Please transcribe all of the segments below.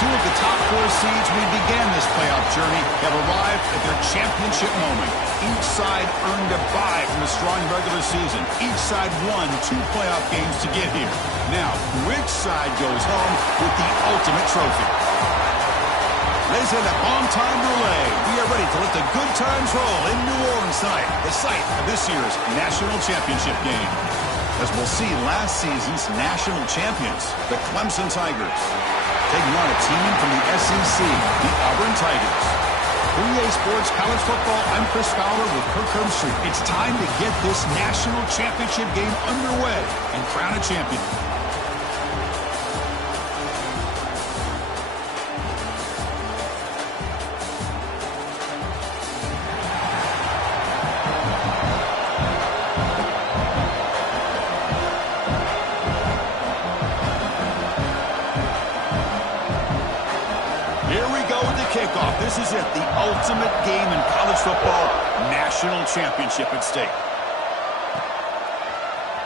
Two of the top 4 seeds we began this playoff journey have arrived at their championship moment. Each side earned a bye from a strong regular season. Each side won 2 playoff games to get here. Now, which side goes home with the ultimate trophy? Laissez le bon temps rouler. We are ready to let the good times roll in New Orleans tonight, the site of this year's national championship game. As we'll see last season's national champions, the Clemson Tigers, taking on a team from the SEC, the Auburn Tigers. For EA Sports College Football, I'm Chris Fowler with Kirk Herbstreit. It's time to get this national championship game underway and crown a champion. Kickoff. This is it, the ultimate game in college football, national championship at stake.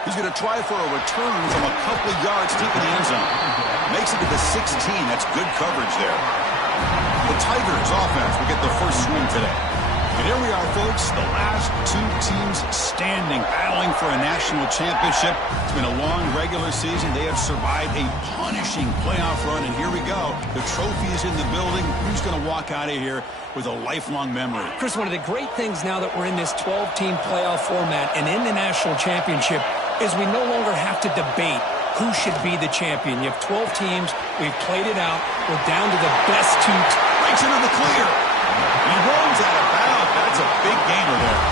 He's going to try for a return from a couple of yards deep in the end zone. Makes it to the 16. That's good coverage there. The Tigers offense will get the first swing today. And here we are, folks, the last 2 teams standing, battling for a national championship. It's been a long regular season. They have survived a punishing playoff run, and here we go. The trophy is in the building. Who's going to walk out of here with a lifelong memory? Chris, one of the great things now that we're in this 12-team playoff format and in the national championship is we no longer have to debate who should be the champion. You have 12 teams. We've played it out. We're down to the best 2. Breaks into the clear. He rolls out of bounds. That's a big gainer there.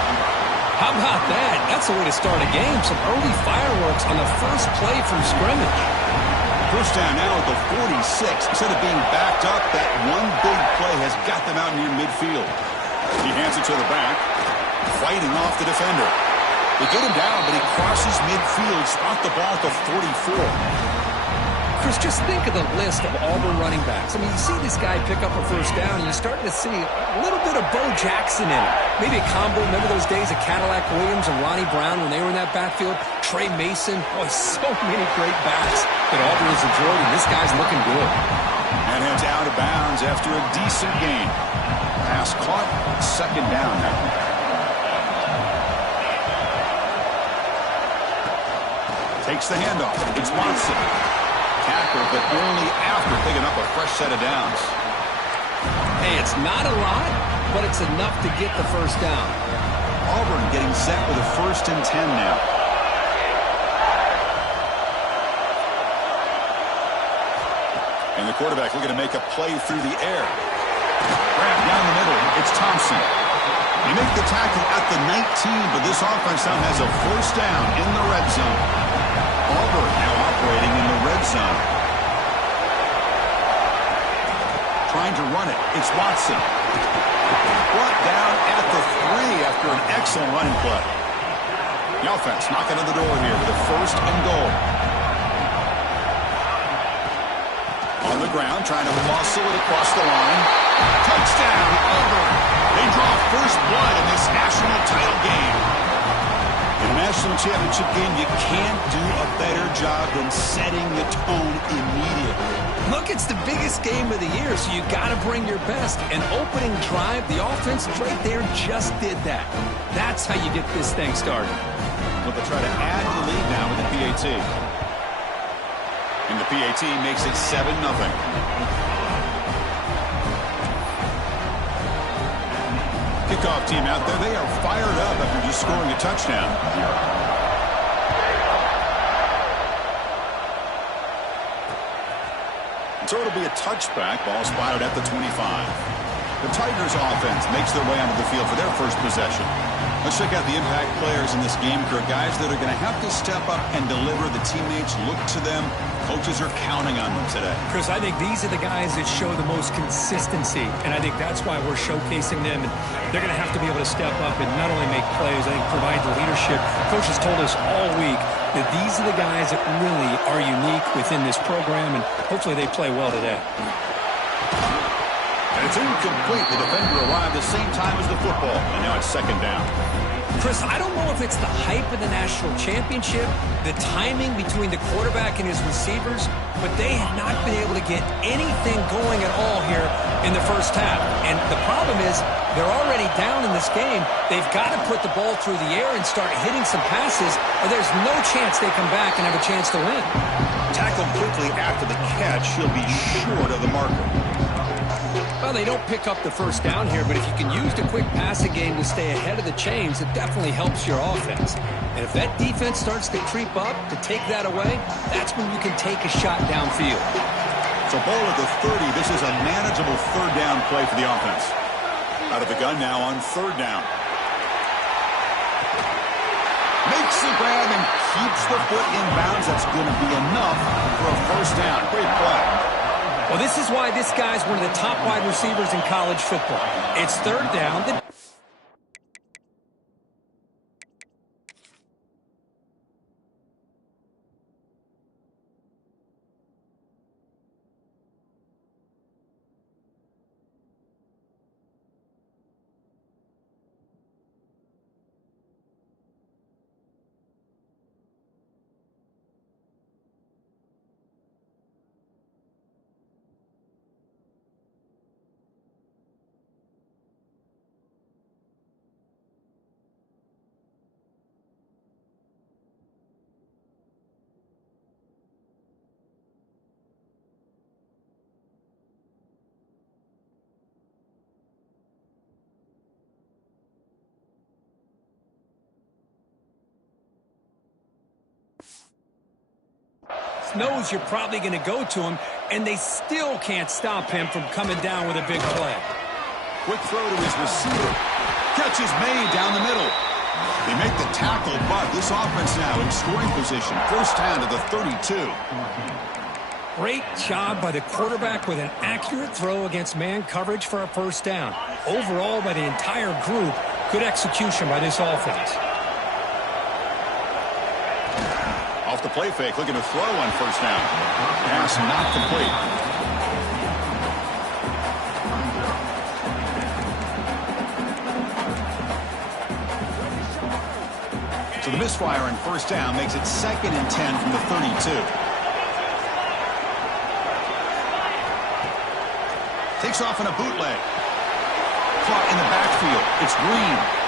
How about that? That's the way to start a game. Some early fireworks on the first play from scrimmage. First down now at the 46. Instead of being backed up, that one big play has got them out near midfield. He hands it to the back, fighting off the defender. They get him down, but he crosses midfield, spot the ball at the 44. Chris, just think of the list of Auburn running backs. I mean, you see this guy pick up a first down, and you're starting to see a little bit of Bo Jackson in it. Maybe a combo. Remember those days of Cadillac Williams and Ronnie Brown when they were in that backfield? Trey Mason. Boy, so many great backs that Auburn has enjoyed, and this guy's looking good. And heads out of bounds after a decent gain. Pass caught, second down now. Takes the handoff. It's Watson. Tackle, but only after picking up a fresh set of downs. Hey, it's not a lot, but it's enough to get the first down. Auburn getting set with a 1st and 10 now. And the quarterback looking to make a play through the air. Grabbed down the middle. It's Thompson. He makes the tackle at the 19, but this offense now has a first down in the red zone. Auburn now operating in the red zone. Trying to run it. It's Watson. Brought down at the 3 after an excellent running play. The offense knocking on the door here with a 1st and goal. On the ground, trying to muscle it across the line. Touchdown, Auburn. They draw first blood in this national title game. In a national championship game, you can't do a better job than setting the tone immediately. Look, it's the biggest game of the year, so you got to bring your best. An opening drive, the offense right there just did that. That's how you get this thing started. But they'll try to add to the lead now with the PAT. And the PAT makes it 7-0. Kickoff team out there, they are fired up after just scoring a touchdown. So it'll be a touchback, ball spotted at the 25. The Tigers offense makes their way onto the field for their first possession. Let's check out the impact players in this game, Kirk. Guys that are going to have to step up and deliver. The teammates look to them. Coaches are counting on them today. Chris, I think these are the guys that show the most consistency, and I think that's why we're showcasing them. And they're going to have to be able to step up and not only make plays, I think provide the leadership. Coaches told us all week that these are the guys that really are unique within this program, and hopefully they play well today. And it's incomplete. The defender arrived the same time as the football, and now it's second down. Chris, I don't know if it's the hype of the national championship, the timing between the quarterback and his receivers, but they have not been able to get anything going at all here in the first half. And the problem is they're already down in this game. They've got to put the ball through the air and start hitting some passes, or there's no chance they come back and have a chance to win. Tackled quickly after the catch, he'll be short of the marker. Well, they don't pick up the first down here, but if you can use the quick passing game to stay ahead of the chains, it definitely helps your offense. And if that defense starts to creep up to take that away, that's when you can take a shot downfield. So ball at the 30. This is a manageable third down play for the offense. Out of the gun now on third down. Makes the grab and keeps the foot in bounds. That's going to be enough for a first down. Great play. Well, this is why this guy's one of the top wide receivers in college football. It's third down. Knows you're probably going to go to him, and they still can't stop him from coming down with a big play. Quick throw to his receiver. Catch is made down the middle. They make the tackle, but this offense now in scoring position. First down to the 32. Great job by the quarterback with an accurate throw against man coverage for a first down. Overall, by the entire group, good execution by this offense. Off the play fake, looking to throw on first down. Pass not complete. So the misfire on first down makes it 2nd and 10 from the 32. Takes off on a bootleg. Caught in the backfield. It's Green.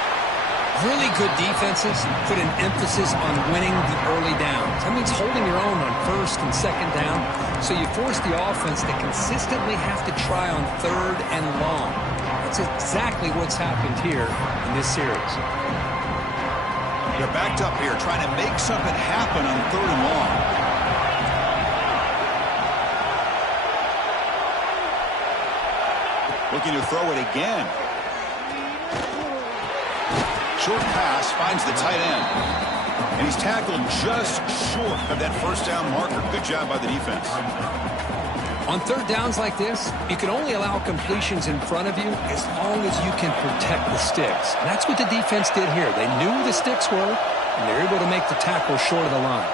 Really good defenses put an emphasis on winning the early downs. That means holding your own on first and second down, so you force the offense to consistently have to try on third and long. That's exactly what's happened here in this series. They're backed up here trying to make something happen on third and long. Looking to throw it again. Short pass finds the tight end. And he's tackled just short of that first down marker. Good job by the defense. On third downs like this, you can only allow completions in front of you as long as you can protect the sticks. And that's what the defense did here. They knew the sticks were, and they're able to make the tackle short of the line.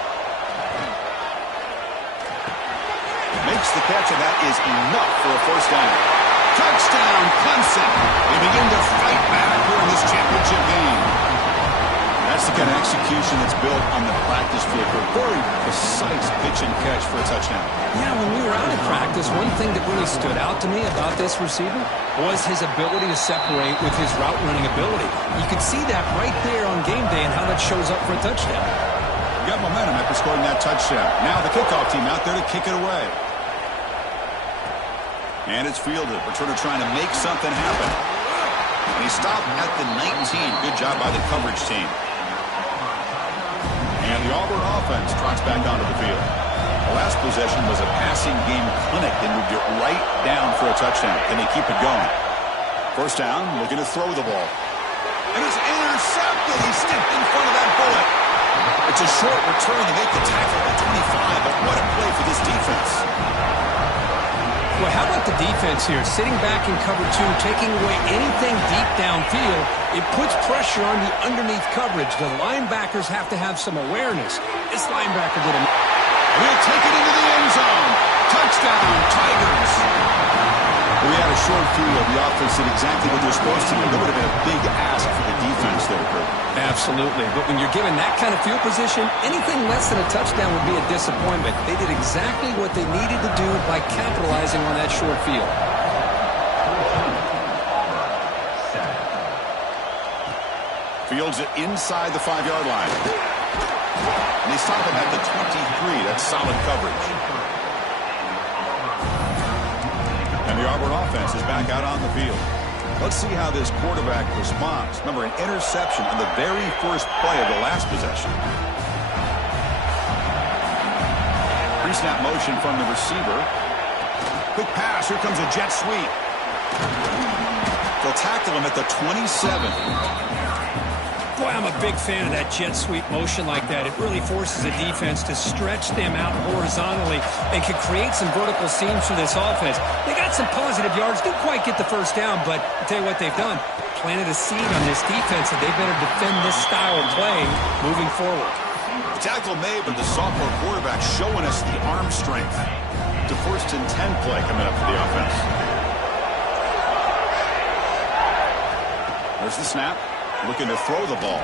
Makes the catch, and that is enough for a first down. Touchdown, Clemson. They begin to fight back here in this championship game. That's the kind of execution that's built on the practice field. A very precise pitch and catch for a touchdown. Yeah, when we were out in practice, one thing that really stood out to me about this receiver was his ability to separate with his route running ability. You could see that right there on game day and how that shows up for a touchdown. Got momentum after scoring that touchdown. Now the kickoff team out there to kick it away. And it's fielded. Returner trying to make something happen. And he stopped at the 19. Good job by the coverage team. And the Auburn offense trots back onto the field. The last possession was a passing game clinic. They moved it right down for a touchdown. Can they keep it going? First down, looking to throw the ball. And it's intercepted. He stepped in front of that bullet. It's a short return to make the tackle at the 25. But what a play for this defense. Well, how about the defense here? Sitting back in cover two, taking away anything deep downfield. It puts pressure on the underneath coverage. The linebackers have to have some awareness. This linebacker did a... And he'll take it into the end zone. Touchdown, Tigers. We had a short field. The offense did exactly what they're supposed to do. That would have been a big ask for the defense there, Kurt. Absolutely. But when you're given that kind of field position, anything less than a touchdown would be a disappointment. They did exactly what they needed to do by capitalizing on that short field. Fields it inside the 5-yard line. And they stop him at the 23. That's solid coverage. And the Auburn offense is back out on the field. Let's see how this quarterback responds. Remember, an interception on the very first play of the last possession. Pre-snap motion from the receiver. Quick pass. Here comes a jet sweep. They'll tackle him at the 27. Boy, I'm a big fan of that jet sweep motion like that. It really forces a defense to stretch them out horizontally and can create some vertical seams for this offense. They got some positive yards. Didn't quite get the first down, but I'll tell you what they've done. Planted a seed on this defense, and they better defend this style of play moving forward. Tackle made, but the sophomore quarterback showing us the arm strength. The 1st and 10 play coming up for the offense. There's the snap. Looking to throw the ball.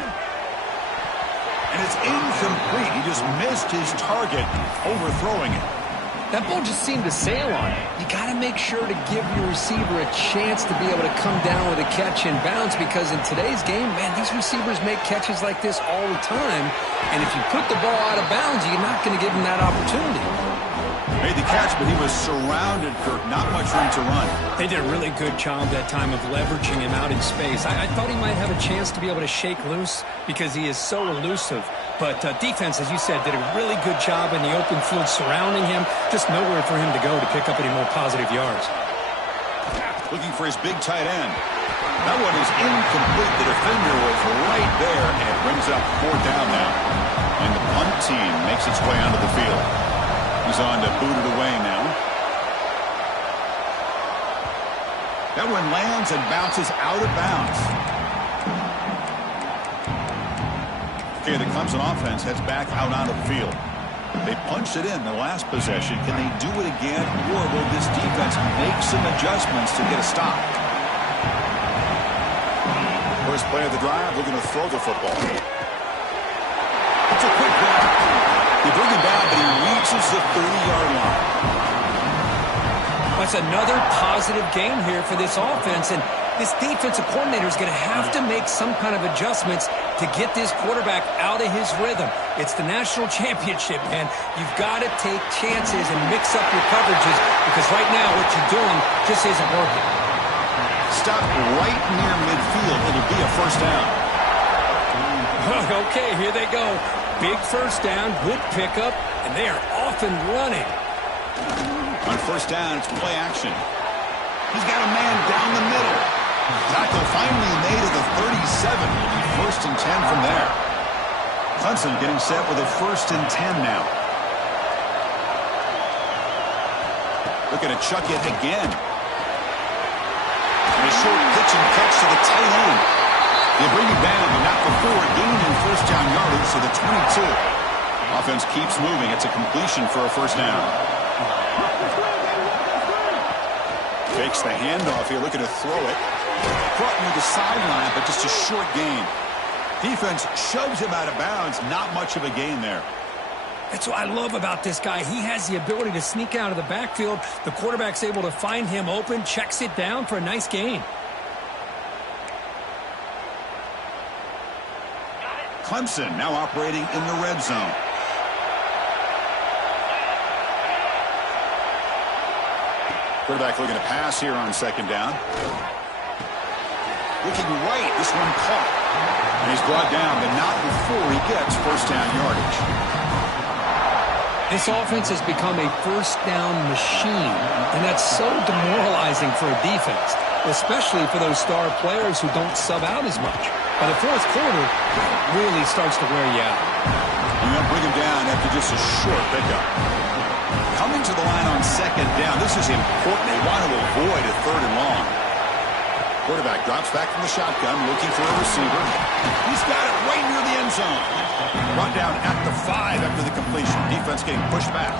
And it's incomplete. He just missed his target, overthrowing it. That ball just seemed to sail on it. You got to make sure to give your receiver a chance to be able to come down with a catch in bounds, because in today's game, man, these receivers make catches like this all the time. And if you put the ball out of bounds, you're not going to give them that opportunity. Made the catch, but he was surrounded, Kirk. Not much room to run. They did a really good job that time of leveraging him out in space. I thought he might have a chance to be able to shake loose because he is so elusive. But defense, as you said, did a really good job in the open field surrounding him. Just nowhere for him to go to pick up any more positive yards. Looking for his big tight end. That one is incomplete. The defender was right there, and it brings up 4th down now. And the punt team makes its way onto the field. He's on to boot it away now. That one lands and bounces out of bounds. Okay, the Clemson offense heads back out onto the field. They punched it in the last possession. Can they do it again, or will this defense make some adjustments to get a stop? First play of the drive, looking to throw the football. It's a quick grab. They bring him down, but he reaches the 30-yard line. That's another positive game here for this offense, and this defensive coordinator is going to have to make some kind of adjustments to get this quarterback out of his rhythm. It's the national championship, man. You've got to take chances and mix up your coverages, because right now what you're doing just isn't working. Stop right near midfield. It'll be a 1st down. Okay, here they go. Big 1st down, good pickup, and they are off and running. On 1st down, it's play action. He's got a man down the middle. Tackle finally made at the 37. It'll be 1st and 10 from there. Clemson getting set with a 1st and 10 now. Looking to chuck it again. And a short pitch and catch to the tight end. They bring it down, but not before gaining 1st down yardage to the 22. Offense keeps moving. It's a completion for a 1st down. Takes the handoff here, looking to throw it. Brought near the sideline, but just a short gain. Defense shoves him out of bounds. Not much of a gain there. That's what I love about this guy. He has the ability to sneak out of the backfield. The quarterback's able to find him open, checks it down for a nice gain. Clemson now operating in the red zone. Quarterback looking to pass here on 2nd down. Looking right, this one caught. And he's brought down, but not before he gets 1st down yardage. This offense has become a 1st down machine, and that's so demoralizing for a defense, especially for those star players who don't sub out as much. By the 4th quarter, it really starts to wear you out. And they'll bring him down after just a short pickup. Coming to the line on 2nd down, this is important. They want to avoid a 3rd and long. Quarterback drops back from the shotgun, looking for a receiver. He's got it right near the end zone. Brought down at the 5 after the completion. Defense getting pushed back.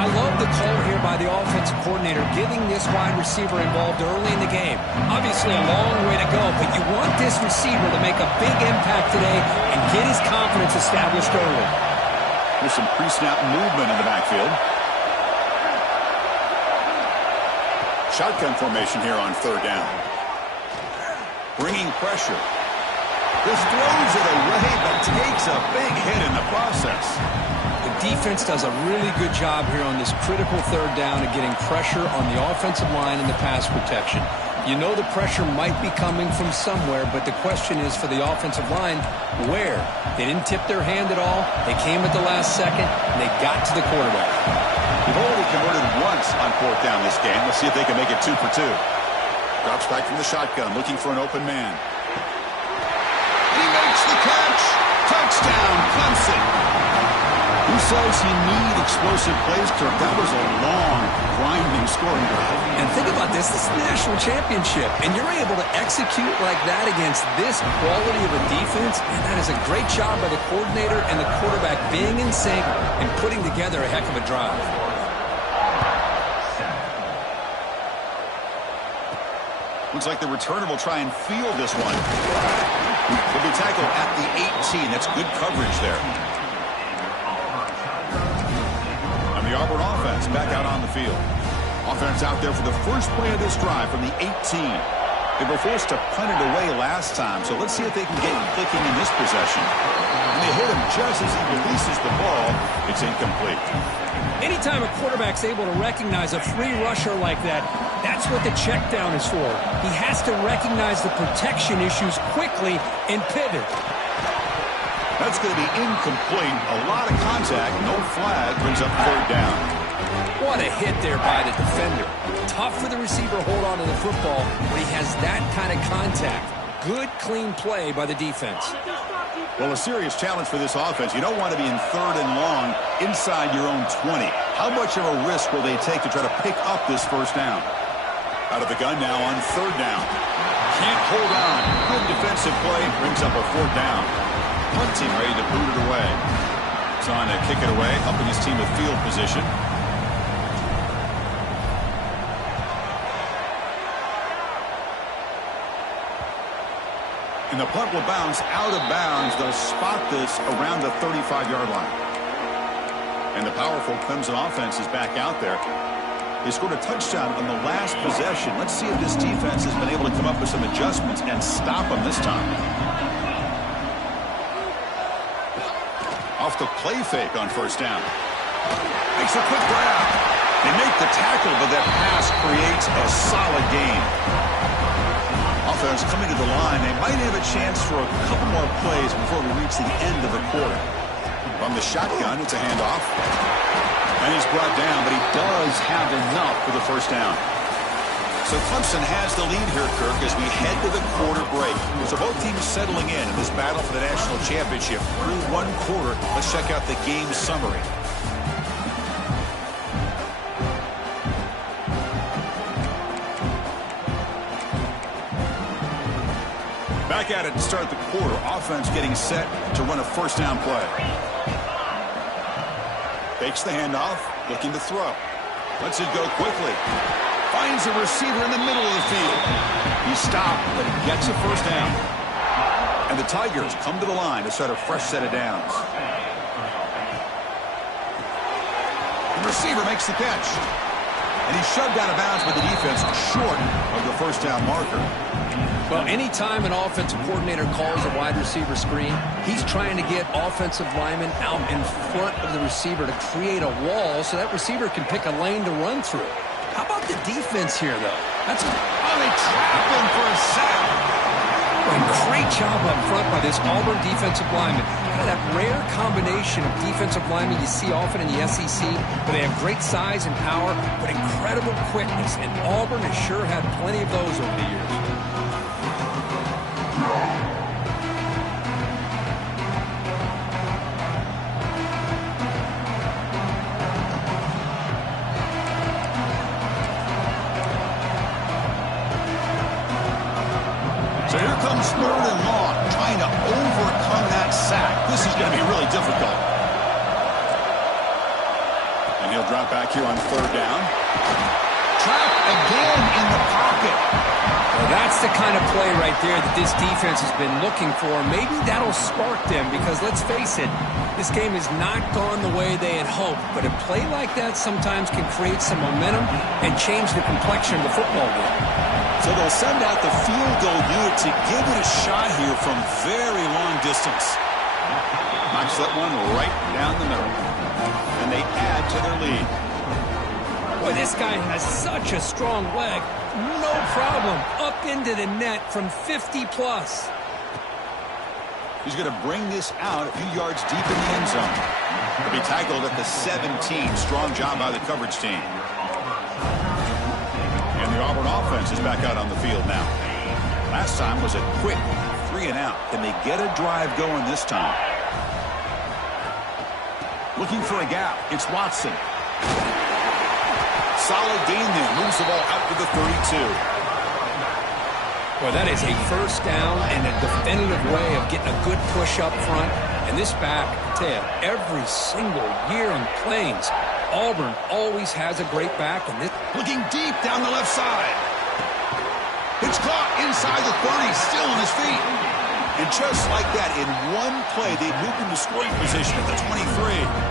I love the call here by the offensive coordinator, getting this wide receiver involved early in the game. Obviously a long way to go, but you want this receiver to make a big impact today and get his confidence established early. There's some pre-snap movement in the backfield. Shotgun formation here on third down. Bringing pressure. Just throws it away, but takes a big hit in the process. The defense does a really good job here on this critical third down of getting pressure on the offensive line and the pass protection. You know the pressure might be coming from somewhere, but the question is for the offensive line, where? They didn't tip their hand at all. They came at the last second, and they got to the quarterback. They've only converted once on fourth down this game. Let's see if they can make it 2 for 2. Drops back from the shotgun, looking for an open man. He makes the catch. Touchdown, Clemson. Who says you need explosive plays, Kirk? That was a long, grinding scoring drive. And think about this. This is the national championship, and you're able to execute like that against this quality of a defense, and that is a great job by the coordinator and the quarterback being in sync and putting together a heck of a drive. Looks like the returner will try and field this one. He'll be tackled at the 18. That's good coverage there. And the Auburn offense back out on the field. Offense out there for the first play of this drive from the 18. They were forced to punt it away last time, so let's see if they can get clicking in this possession. And they hit him just as he releases the ball. It's incomplete. Anytime a quarterback's able to recognize a free rusher like that, that's what the check down is for. He has to recognize the protection issues quickly and pivot. That's going to be incomplete. A lot of contact. No flag. Brings up third down. What a hit there by the defender. Tough for the receiver to hold on to the football when he has that kind of contact. Good, clean play by the defense. Well, a serious challenge for this offense. You don't want to be in third and long inside your own 20. How much of a risk will they take to try to pick up this first down? Out of the gun now on third down. Can't hold on. Good defensive play. Brings up a fourth down. Punt team ready to boot it away. He's on to kick it away, helping his team with field position. And the punt will bounce out of bounds. They'll spot this around the 35-yard line. And the powerful Clemson offense is back out there. They scored a touchdown on the last possession. Let's see if this defense has been able to come up with some adjustments and stop them this time. Off the play fake on first down. Makes a quick grab. They make the tackle, but that pass creates a solid gain. Offense coming to the line. They might have a chance for a couple more plays before we reach the end of the quarter. From the shotgun, it's a handoff. And he's brought down, but he does have enough for the first down. So Clemson has the lead here, Kirk, as we head to the quarter break. So both teams settling in this battle for the national championship through one quarter. Let's check out the game summary. Back at it to start the quarter. Offense getting set to run a first down play. Takes the handoff, looking to throw. Lets it go quickly. Finds a receiver in the middle of the field. He stopped, but he gets a first down. And the Tigers come to the line to start a fresh set of downs. The receiver makes the catch. And he's shoved out of bounds by the defense short of the first down marker. Well, anytime an offensive coordinator calls a wide receiver screen, he's trying to get offensive linemen out in front of the receiver to create a wall so that receiver can pick a lane to run through. How about the defense here, though? That's they trap him for a sack. A great job up front by this Auburn defensive lineman. Kind of that rare combination of defensive linemen you see often in the SEC, where they have great size and power, but incredible quickness. And Auburn has sure had plenty of those over the years. So here comes third and long, trying to overcome that sack. This is going to be really difficult. And And he'll drop back here on third down. Trapped again in the pocket. Well, that's the kind of play right there that this defense has been looking for. Maybe that'll spark them because, let's face it, this game has not gone the way they had hoped. But a play like that sometimes can create some momentum and change the complexion of the football game. So they'll send out the field goal unit to give it a shot here from very long distance. Knocks that one right down the middle. And they add to their lead. Boy, this guy has such a strong leg. No problem. Up into the net from 50-plus. He's going to bring this out a few yards deep in the end zone. He'll be tackled at the 17. Strong job by the coverage team. And the Auburn offense is back out on the field now. Last time was a quick 3-and-out. Can they get a drive going this time? Looking for a gap. It's Watson. Solid gain there. Moves the ball out to the 32. Well, that is a first down and a definitive way of getting a good push up front. And this back, I tell you, every single year on Plains, Auburn always has a great back. And this looking deep down the left side. It's caught inside the 30, still on his feet. And just like that, in one play, they moved into scoring position at the 23.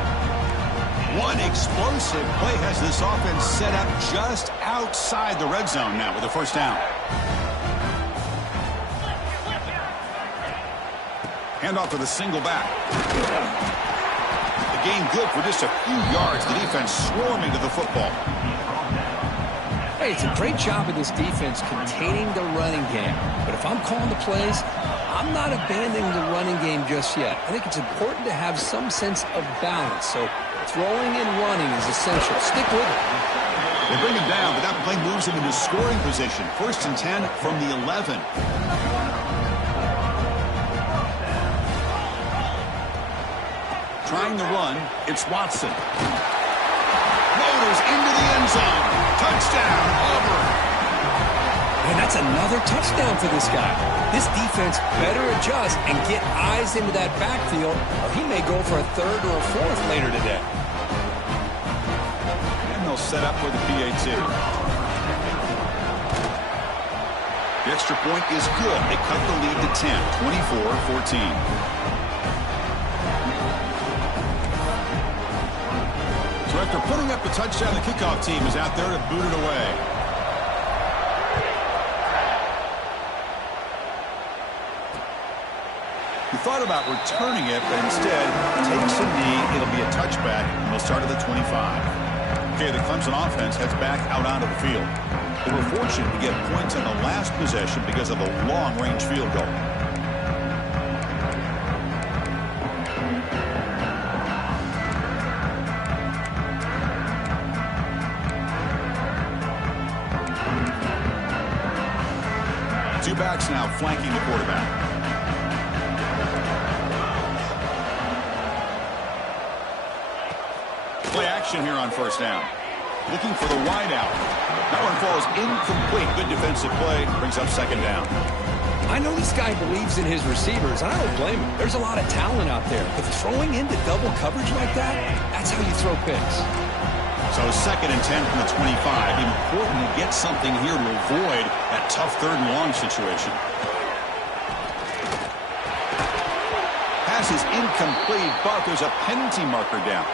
One explosive play has this offense set up just outside the red zone now with a first down. Handoff to the single back. The gain good for just a few yards. The defense swarming to the football. Hey, it's a great job of this defense containing the running game. But if I'm calling the plays, I'm not abandoning the running game just yet. I think it's important to have some sense of balance. So throwing and running is essential. Stick with it. They bring him down, but that play moves him into scoring position. 1st and 10 from the 11. Trying the run, it's Watson. Motors into the end zone. Touchdown, Auburn. And that's another touchdown for this guy. This defense better adjust and get eyes into that backfield, or he may go for a 3rd or a 4th later today. And they'll set up for the PAT. The extra point is good. They cut the lead to 10, 24-14. So after putting up the touchdown, the kickoff team is out there to boot it away. He thought about returning it, but instead takes a knee. It'll be a touchback, and they'll start at the 25. Okay, the Clemson offense heads back out onto the field. They were fortunate to get points on the last possession because of a long-range field goal. Two backs now flanking the quarterback. Play action here on 1st down. Looking for the wideout. That one falls incomplete. Good defensive play. Brings up 2nd down. I know this guy believes in his receivers, and I don't blame him. There's a lot of talent out there. But throwing into double coverage like that, that's how you throw picks. So 2nd and 10 from the 25. Important to get something here to avoid that tough 3rd and long situation. Pass is incomplete, but there's a penalty marker down.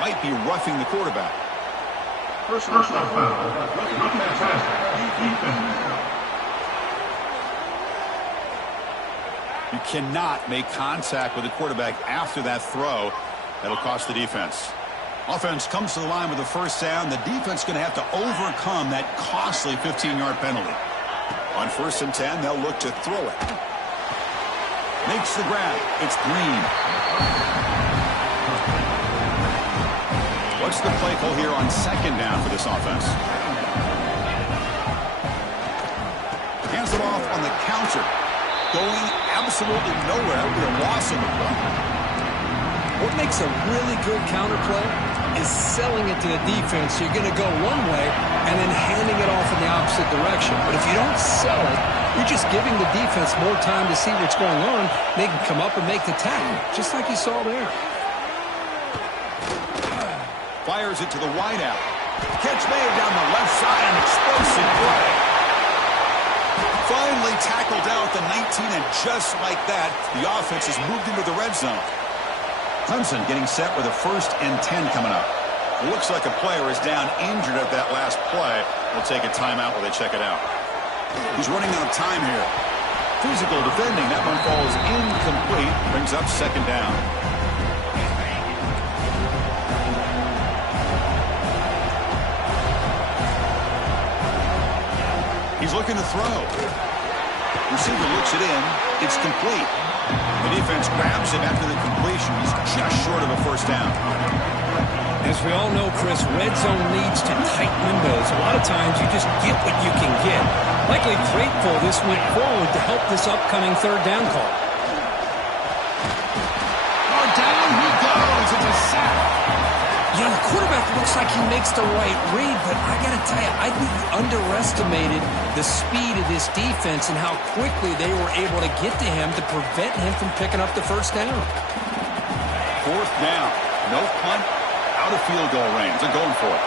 Might be roughing the quarterback. Personal foul. You cannot make contact with the quarterback after that throw. That'll cost the defense. Offense comes to the line with a 1st down. The defense going to have to overcome that costly 15-yard penalty. On 1st and 10, they'll look to throw it. Makes the grab. It's Green. What's the play call here on 2nd down for this offense? Hands it off on the counter. Going absolutely nowhere with a loss in the play. What makes a really good counter play is selling it to the defense. So you're going to go one way and then handing it off in the opposite direction. But if you don't sell it, you're just giving the defense more time to see what's going on. They can come up and make the tackle, just like you saw there. Fires it to the wideout. Catch made down the left side. An explosive play. Finally tackled down at the 19, and just like that, the offense has moved into the red zone. Clemson getting set with a 1st and 10 coming up. It looks like a player is down injured at that last play. We'll take a timeout while they check it out. He's running out of time here. Physical defending. That one falls incomplete. Brings up 2nd down. He's looking to throw. Receiver looks it in. It's complete. The defense grabs him after the completion. He's just short of a 1st down. As we all know, Chris, red zone leads to tight windows. A lot of times you just get what you can get. Likely grateful this week forward to help this upcoming 3rd down call. Oh, down he goes. It's a sack. You know, the quarterback looks like he makes the right read, but I got to tell you, I think he underestimated the speed of this defense and how quickly they were able to get to him to prevent him from picking up the 1st down. 4th down. No punt. Out of field goal range. They're going for it.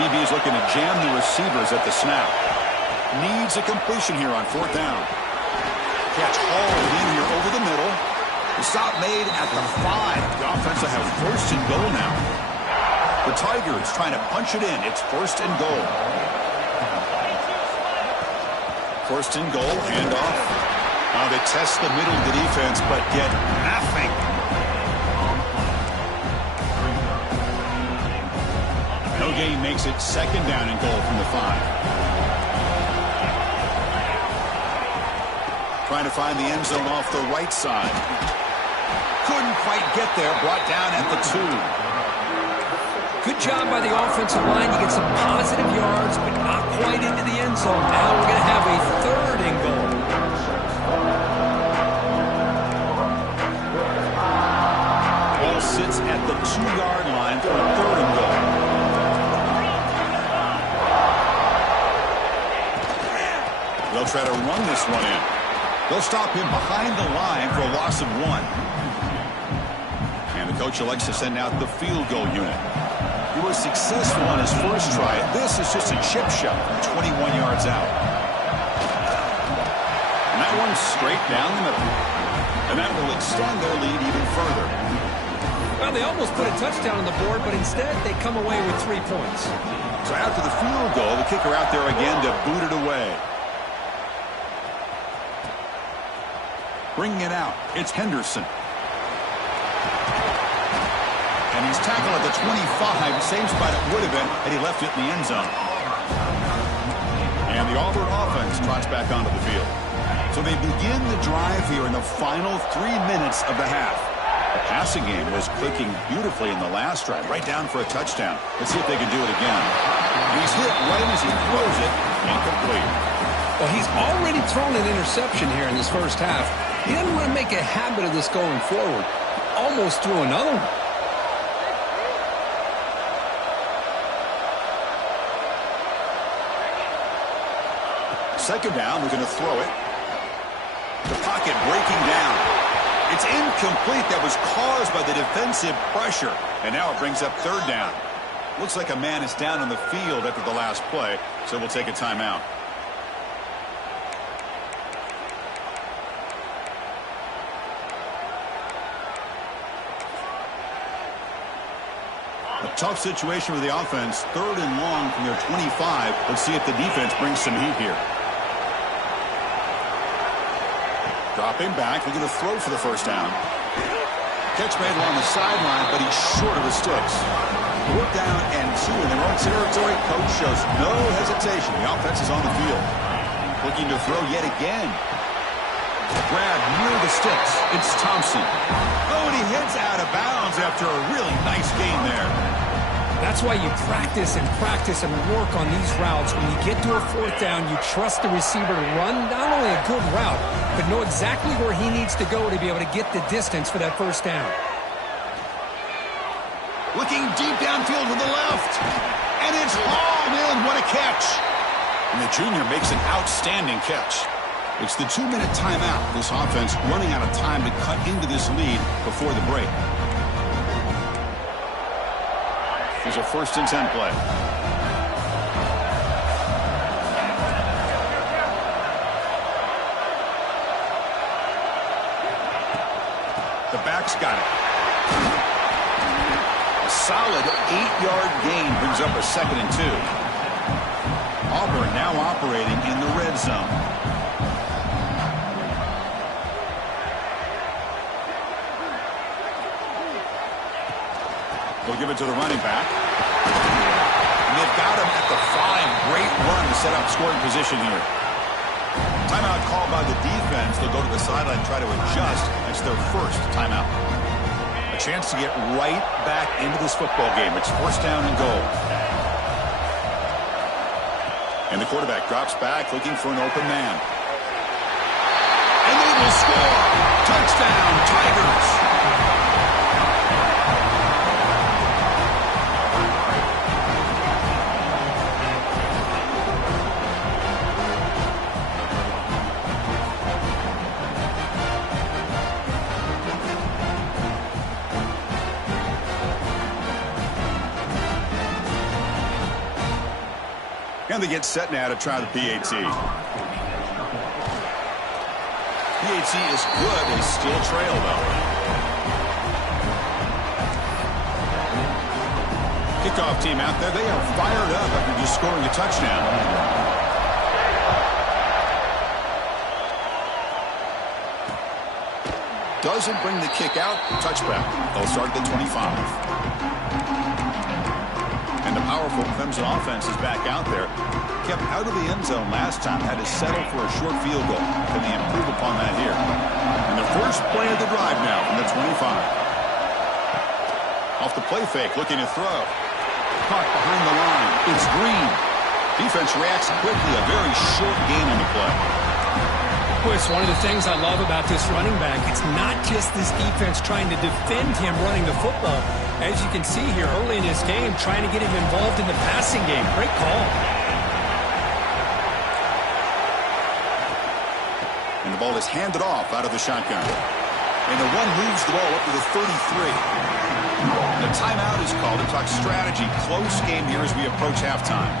BB is looking to jam the receivers at the snap. Needs a completion here on 4th down. Catch hauled in here over the middle. The stop made at the 5. The offense will have 1st and goal now. The Tigers trying to punch it in. It's 1st and goal. 1st and goal. Handoff. Now they test the middle of the defense, but get nothing. No gain makes it 2nd down and goal from the 5. Trying to find the end zone off the right side. Couldn't quite get there. Brought down at the 2. Good job by the offensive line to get some positive yards, but not quite into the end zone. Now we're going to have a 3rd and goal. Ball sits at the 2-yard line for a 3rd and goal. They'll try to run this one in. They'll stop him behind the line for a loss of 1. And the coach elects to send out the field goal unit. He was successful on his 1st try. This is just a chip shot from 21 yards out. And that one's straight down the middle. And that will extend their lead even further. Well, they almost put a touchdown on the board, but instead they come away with 3 points. So after the field goal, the kicker out there again to boot it away. Bringing it out, it's Henderson. And he's tackled at the 25, same spot it would have been had he left it in the end zone. And the Auburn offense trots back onto the field. So they begin the drive here in the final 3 minutes of the half. The passing game was clicking beautifully in the last drive, right down for a touchdown. Let's see if they can do it again. He's hit right as he throws it, incomplete. Well, he's already thrown an interception here in this 1st half. He doesn't want to make a habit of this going forward. Almost threw another one. 2nd down, they're going to throw it. The pocket breaking down. It's incomplete. That was caused by the defensive pressure. And now it brings up 3rd down. Looks like a man is down on the field after the last play, so we'll take a timeout. A tough situation for the offense. 3rd and long from their 25. Let's see if the defense brings some heat here. Dropping back, looking to throw for the 1st down. Catch made along the sideline, but he's short of the sticks. 4th down and 2 in their own territory. Coach shows no hesitation. The offense is on the field. Looking to throw yet again. Grab near the sticks. It's Thompson. Oh, and he heads out of bounds after a really nice gain there. That's why you practice and work on these routes. When you get to a 4th down, you trust the receiver to run not only a good route, but know exactly where he needs to go to be able to get the distance for that 1st down. Looking deep downfield to the left. And it's hauled in. What a catch. And the junior makes an outstanding catch. It's the 2-minute timeout. This offense running out of time to cut into this lead before the break. Here's a 1st and 10 play. The back's got it. A solid 8-yard gain brings up a 2nd and 2. Auburn now operating in the red zone. They'll give it to the running back. And they've got him at the 5. Great run to set up scoring position here. Timeout called by the defense. They'll go to the sideline and try to adjust. That's their 1st timeout. A chance to get right back into this football game. It's 1st down and goal. And the quarterback drops back looking for an open man. And they will score. Touchdown, Tigers. And they get set now to try the PAT. PAT is good. They still trail, though. Kickoff team out there. They are fired up after just scoring a touchdown. Doesn't bring the kick out. Touchback. They'll start at the 25. And the powerful Clemson offense is back out there. Kept out of the end zone last time. Had to settle for a short field goal. Can they improve upon that here? And the first play of the drive now from the 25. Off the play fake, looking to throw. Caught behind the line. It's Green. Defense reacts quickly. A very short gain on the play. Boy, it's one of the things I love about this running back. It's not just this defense trying to defend him running the football. As you can see here early in this game, trying to get him involved in the passing game. Great call. And the ball is handed off out of the shotgun. And the one moves the ball up to the 33. The timeout is called to talk strategy. Close game here as we approach halftime.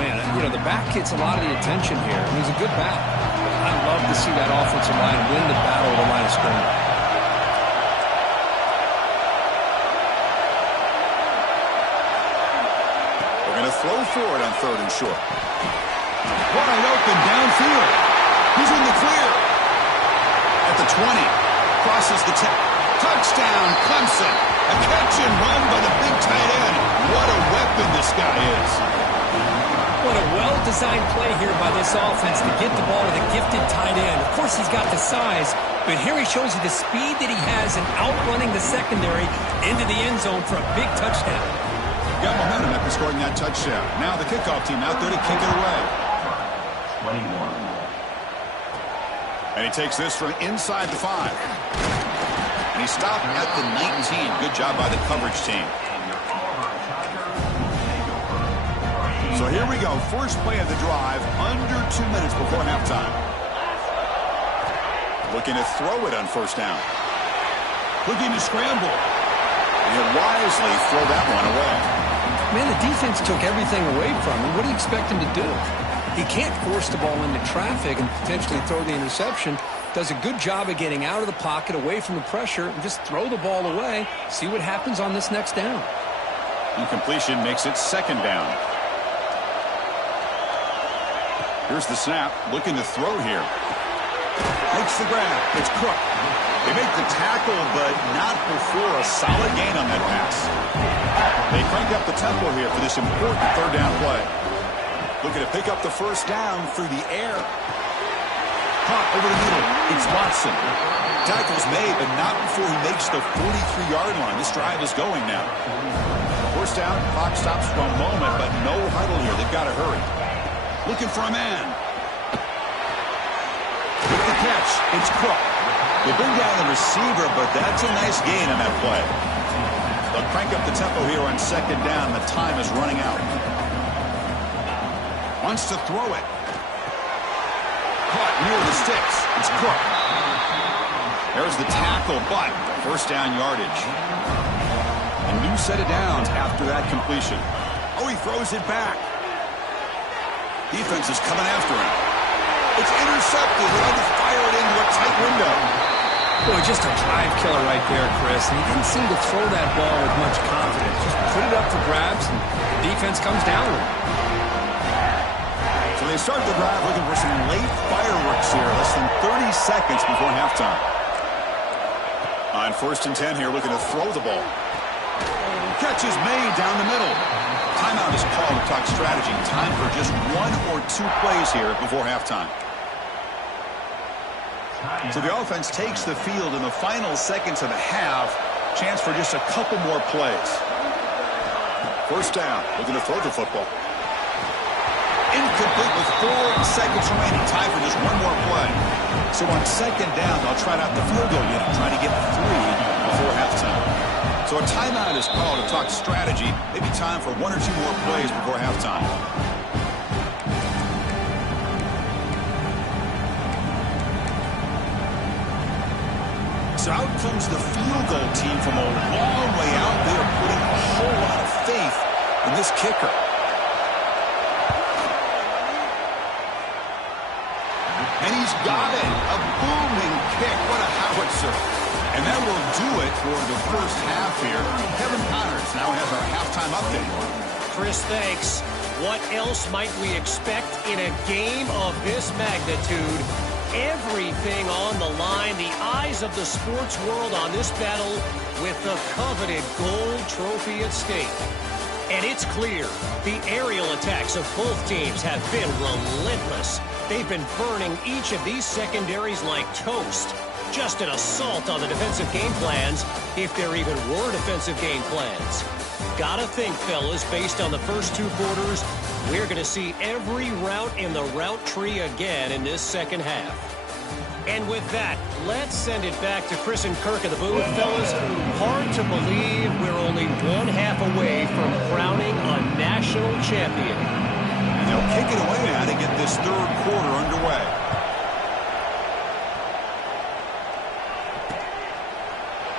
Man, you know, the back gets a lot of the attention here. He's a good back. I love to see that offensive line win the battle of the line of scrimmage. Throw forward on 3rd and short. Wide open downfield. He's in the clear. At the 20. Crosses the 10. Touchdown, Clemson. A catch and run by the big tight end. What a weapon this guy is. What a well-designed play here by this offense to get the ball to the gifted tight end. Of course, he's got the size, but here he shows you the speed that he has in outrunning the secondary into the end zone for a big touchdown. Got momentum after scoring that touchdown. Now the kickoff team out there to kick it away. 21. And he takes this from inside the 5. And he stopped at the 19. Good job by the coverage team. So here we go. First play of the drive. Under 2 minutes before halftime. Looking to throw it on 1st down. Looking to scramble. And he'll wisely throw that one away. Man, the defense took everything away from him. What do you expect him to do? He can't force the ball into traffic and potentially throw the interception. Does a good job of getting out of the pocket, away from the pressure, and just throw the ball away. See what happens on this next down. Incompletion makes it 2nd down. Here's the snap. Looking to throw here. Makes the grab. It's Cook. They make the tackle, but not before a solid gain on that pass. They crank up the tempo here for this important 3rd down play. Looking to pick up the 1st down through the air. Caught over the middle. It's Watson. Tackle's made, but not before he makes the 43-yard line. This drive is going now. 1st down. Clock stops for a moment, but no huddle here. They've got to hurry. Looking for a man. With the catch, it's Cook. They bring down the receiver, but that's a nice gain on that play. They'll crank up the tempo here on 2nd down. The time is running out. Wants to throw it. Caught near the sticks. It's Cook. There's the tackle, but 1st down yardage. And new set of downs after that completion. Oh, he throws it back. Defense is coming after him. It's intercepted. They had to fire it into a tight window. Boy, just a drive killer right there, Chris. And he didn't seem to throw that ball with much confidence. Just put it up for grabs, and the defense comes down with it. So they start the drive looking for some late fireworks here. Less than 30 seconds before halftime. On 1st and 10 here, looking to throw the ball. Catch is made down the middle. Timeout is called to talk strategy. Time for just 1 or 2 plays here before halftime. So the offense takes the field in the final seconds of the half. Chance for just a couple more plays. 1st down. Looking to throw the football. Incomplete with 4 seconds remaining. Time for just 1 more play. So on 2nd down, they'll try out the field goal unit, trying to get 3 before halftime. So a timeout is called to talk strategy. Maybe time for 1 or 2 more plays before halftime. So out comes the field goal team from a long way out. They are putting a whole lot of faith in this kicker. And he's got it. A booming kick. What a howitzer. And that will do it for the first half here. Kevin Connors now has our halftime update. Chris, thanks. What else might we expect in a game of this magnitude? Everything on the line. The eyes of the sports world on this battle with the coveted gold trophy at stake. And it's clear the aerial attacks of both teams have been relentless. They've been burning each of these secondaries like toast. Just an assault on the defensive game plans, if there even were defensive game plans. Gotta think, fellas, based on the first 2 quarters, we're going to see every route in the route tree again in this second half. And with that, let's send it back to Chris and Kirk of the booth. Fellas, hard to believe we're only 1 half away from crowning a national champion. And they'll kick it away now to get this 3rd quarter underway.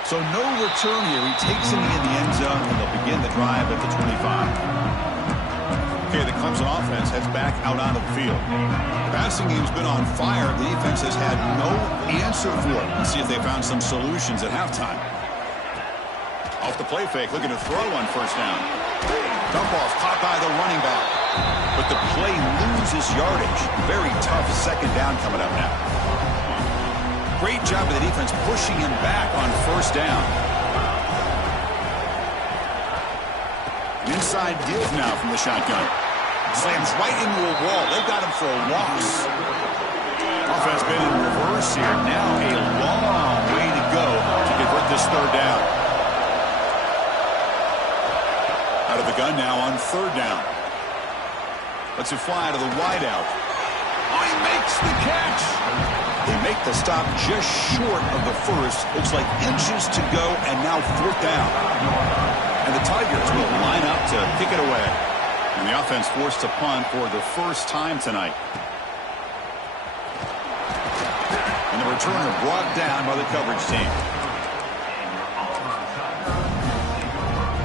So no return here. He takes it in the end zone, and they'll begin the drive at the 25. Okay, the Clemson offense heads back out onto the field. The passing game's been on fire. The defense has had no answer for it. Let's see if they found some solutions at halftime. Off the play fake, looking to throw on 1st down. Dump off, caught by the running back. But the play loses yardage. Very tough 2nd down coming up now. Great job of the defense pushing him back on 1st down. Inside give now from the shotgun. Slams right into a wall. They got him for a loss. Offense been in reverse here. Now a long way to go to convert this 3rd down. Out of the gun now on 3rd down. Lets it fly to the wideout. Oh, he makes the catch. They make the stop just short of the first. Looks like inches to go, and now 4th down. And the Tigers will line up to kick it away. And the offense forced to punt for the first time tonight. And the returner brought down by the coverage team.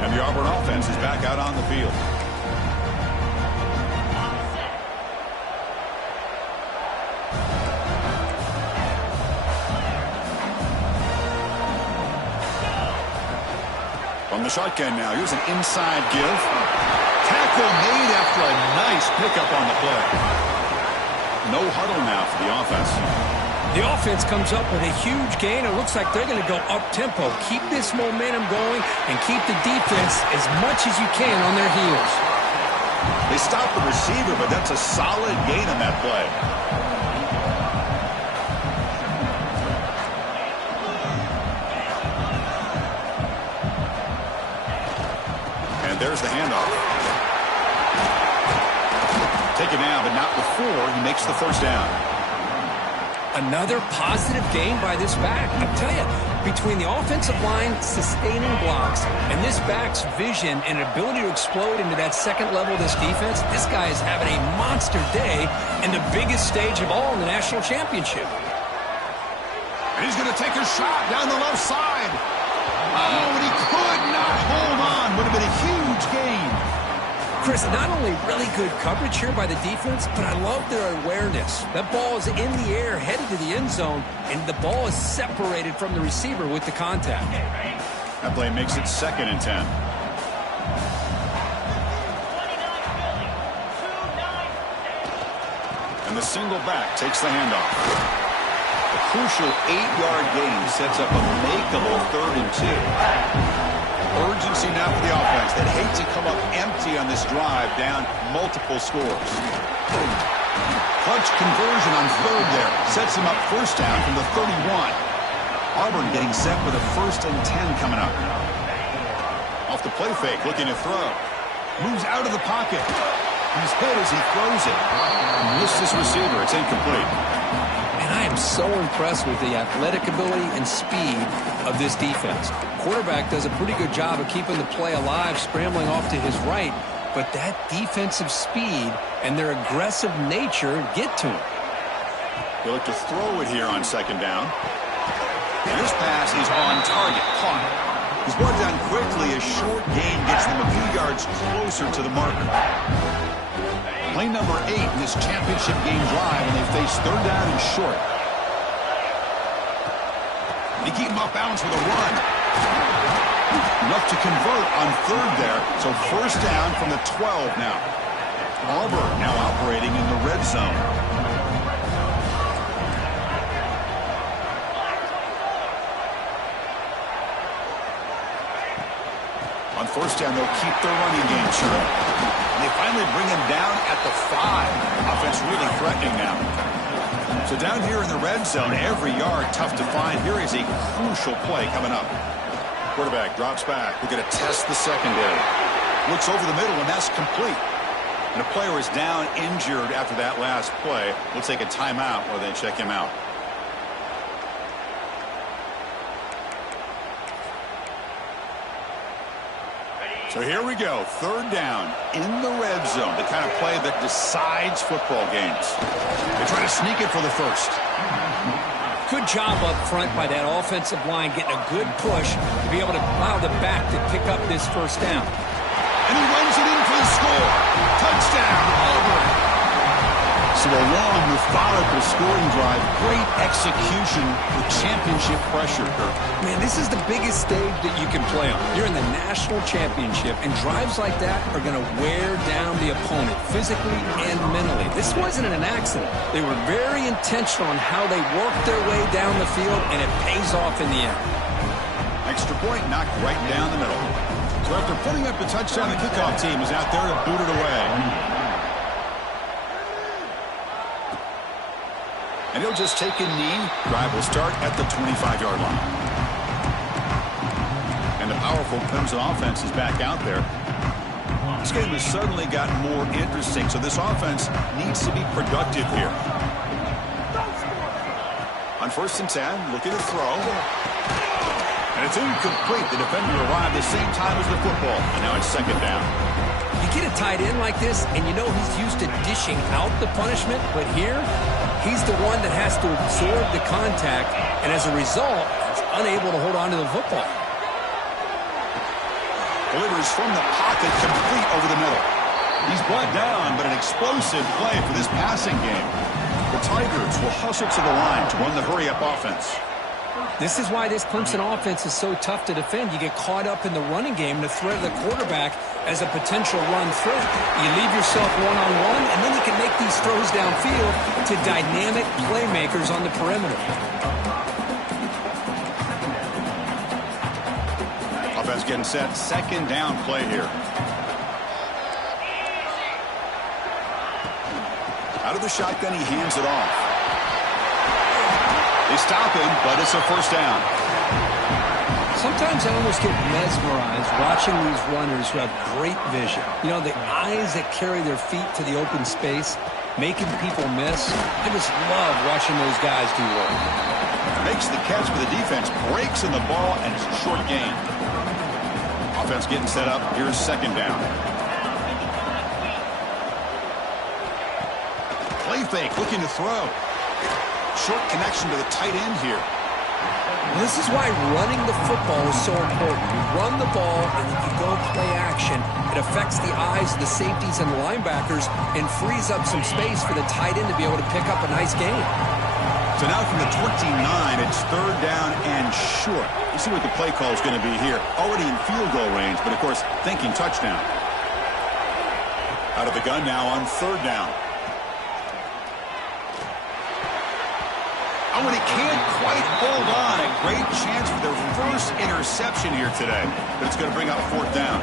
And the Auburn offense is back out on the field. From the shotgun now, here's an inside give. Tackle made after a nice pickup on the play. No huddle now for the offense. The offense comes up with a huge gain. It looks like they're going to go up-tempo. Keep this momentum going and keep the defense as much as you can on their heels. They stop the receiver, but that's a solid gain on that play. There's the handoff. Taken now, but not before he makes the 1st down. Another positive gain by this back. I tell you, between the offensive line sustaining blocks and this back's vision and ability to explode into that 2nd level of this defense, this guy is having a monster day in the biggest stage of all in the national championship. And he's going to take a shot down the left side. Oh, and he could not hold on Chris, not only really good coverage here by the defense, but I love their awareness. That ball is in the air, headed to the end zone, and the ball is separated from the receiver with the contact. That play makes it 2nd and 10. And the single back takes the handoff. A crucial 8-yard gain sets up a makeable 3rd and 2. Urgency now for the offense. They'd hate to come up empty on this drive, down multiple scores. Clutch conversion on 3rd there. Sets them up 1st down from the 31. Auburn getting set with a 1st and 10 coming up. Off the play fake, looking to throw. Moves out of the pocket. He's hit as he throws it. Missed his receiver. It's incomplete. And I am so impressed with the athletic ability and speed of this defense. Quarterback does a pretty good job of keeping the play alive, scrambling off to his right, but that defensive speed and their aggressive nature get to him. They look to throw it here on 2nd down. And this pass is on target. Caught. He's brought down quickly. A short gain gets them a few yards closer to the marker. Play number 8 in this championship game drive, and they face 3rd down and short. They keep him off balance with a run. Enough to convert on 3rd there. So 1st down from the 12 now. Auburn now operating in the red zone. On 1st down, they'll keep their running game short. And they finally bring him down at the 5. Offense really threatening now. So down here in the red zone, every yard tough to find. Here is a crucial play coming up. Quarterback drops back. We're going to test the secondary. Looks over the middle, and that's complete. And a player is down injured after that last play. We'll take a timeout while they check him out. So here we go, 3rd down in the red zone, the kind of play that decides football games. They try to sneak it for the 1st. Good job up front by that offensive line, getting a good push to be able to allow the back to pick up this 1st down. And he runs it in for the score. Touchdown, Auburn. So a long, methodical scoring drive. Great execution with championship pressure. Man, this is the biggest stage that you can play on. You're in the national championship, and drives like that are going to wear down the opponent physically and mentally. This wasn't an accident. They were very intentional on how they worked their way down the field, and it pays off in the end. Extra point knocked right down the middle. So after putting up the touchdown, the kickoff team is out there to boot it away. And he'll just take a knee. Drive will start at the 25-yard line. And the powerful Clemson offense is back out there. This game has suddenly gotten more interesting, so this offense needs to be productive here. On 1st and 10, looking to throw. And it's incomplete. The defender arrived the same time as the football. And now it's 2nd down. You get a tight end like this, and you know he's used to dishing out the punishment, but here, he's the one that has to absorb the contact, and as a result, is unable to hold on to the football. Delivers from the pocket, complete over the middle. He's brought down, but an explosive play for this passing game. The Tigers will hustle to the line to run the hurry-up offense. This is why this Clemson offense is so tough to defend. You get caught up in the running game, the threat of the quarterback as a potential run threat. You leave yourself one-on-one, and then you can make these throws downfield to dynamic playmakers on the perimeter. Offense getting set. 2nd down play here. Out of the shotgun, he hands it off. They stop him, but it's a 1st down. Sometimes I almost get mesmerized watching these runners who have great vision. You know, the eyes that carry their feet to the open space, making people miss. I just love watching those guys do work. Makes the catch, but the defense breaks in the ball, and it's a short gain. Offense getting set up. Here's 2nd down. Play fake, looking to throw. Short connection to the tight end here. This is why running the football is so important. You run the ball and then you go play action. It affects the eyes of the safeties and the linebackers and frees up some space for the tight end to be able to pick up a nice gain. So now from the 29, it's third down and short. You see what the play call is going to be here. Already in field goal range, but of course thinking touchdown. Out of the gun now on third down. Oh, and he can't quite hold on. A great chance for their first interception here today. But it's going to bring up fourth down.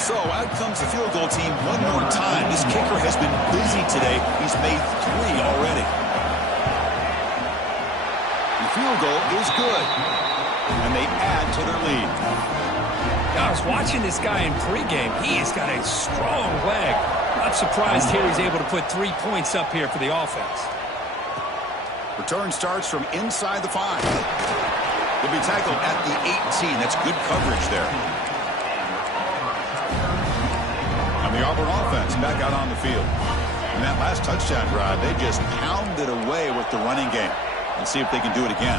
So out comes the field goal team one more time. This kicker has been busy today. He's made 3 already. The field goal is good. And they add to their lead. I was watching this guy in pregame. He has got a strong leg. I'm surprised here he's able to put 3 points up here for the offense. Return starts from inside the 5. He'll be tackled at the 18. That's good coverage there. And the Auburn offense back out on the field. In that last touchdown drive, they just pounded away with the running game. Let's see if they can do it again.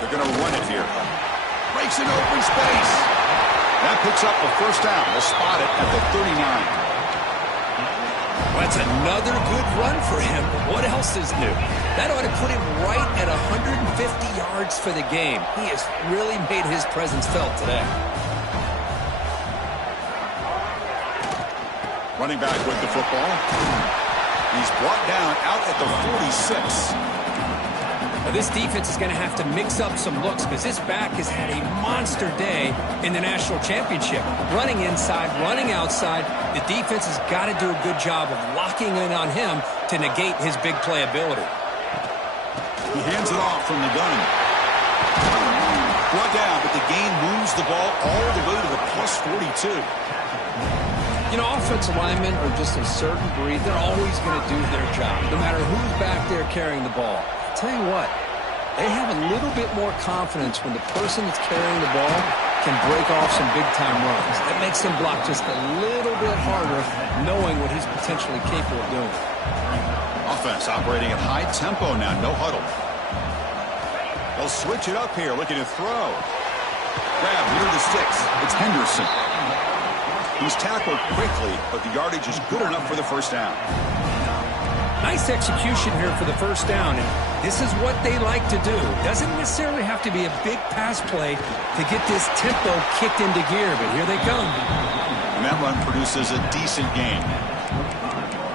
They're going to run it here. Breaks in open space. That picks up a first down. They'll spot it at the 39. That's another good run for him. But what else is new? That ought to put him right at 150 yards for the game. He has really made his presence felt today. Running back with the football. He's brought down out at the 46. Now this defense is going to have to mix up some looks because this back has had a monster day in the national championship. Running inside, running outside. The defense has got to do a good job of locking in on him to negate his big play ability. He hands it off from the gun. Brought down, but the gain moves the ball all the way to the plus 42. You know, offensive linemen are just a certain breed. They're always going to do their job, no matter who's back there carrying the ball. Tell you what, they have a little bit more confidence when the person that's carrying the ball can break off some big-time runs. That makes them block just a little bit harder, knowing what he's potentially capable of doing. Offense operating at high tempo now, no huddle. They'll switch it up here, looking to throw. Grab near the sticks. It's Henderson. He's tackled quickly, but the yardage is good enough for the first down. Nice execution here for the first down, and this is what they like to do. Doesn't necessarily have to be a big pass play to get this tempo kicked into gear, but here they come. And that run produces a decent gain.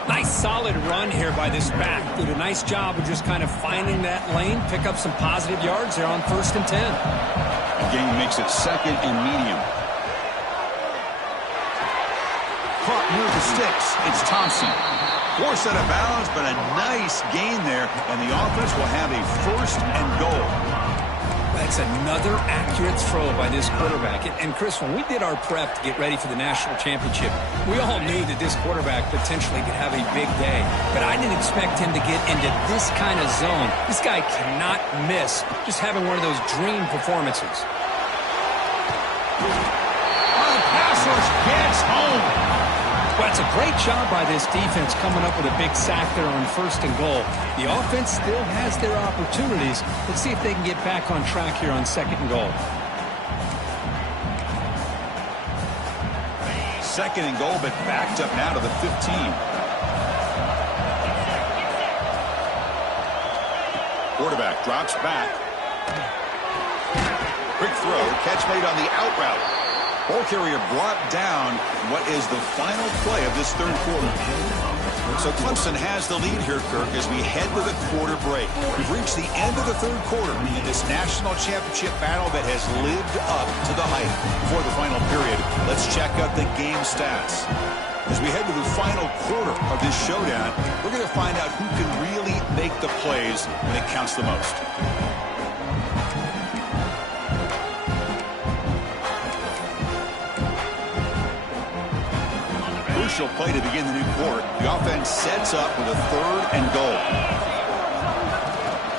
Nice solid run here by this back. Did a nice job of just kind of finding that lane, pick up some positive yards there on 1st and 10. The gain makes it 2nd and medium. Caught near the sticks. It's Thompson. Forced out of bounds, but a nice gain there, and the offense will have a 1st and goal. That's another accurate throw by this quarterback. And Chris, when we did our prep to get ready for the national championship, we all knew that this quarterback potentially could have a big day. But I didn't expect him to get into this kind of zone. This guy cannot miss just having one of those dream performances. The pass rush gets home. Well, it's a great job by this defense coming up with a big sack there on 1st and goal. The offense still has their opportunities. Let's see if they can get back on track here on 2nd and goal. 2nd and goal, but backed up now to the 15. Quarterback drops back. Quick throw, catch made on the out route. Ball carrier brought down what is the final play of this 3rd quarter. So Clemson has the lead here, Kirk, as we head to the quarter break. We've reached the end of the 3rd quarter in this national championship battle that has lived up to the hype. Before the final period, let's check out the game stats. As we head to the final quarter of this showdown, we're going to find out who can really make the plays when it counts the most. Crucial play to begin the new quarter. The offense sets up with a 3rd and goal.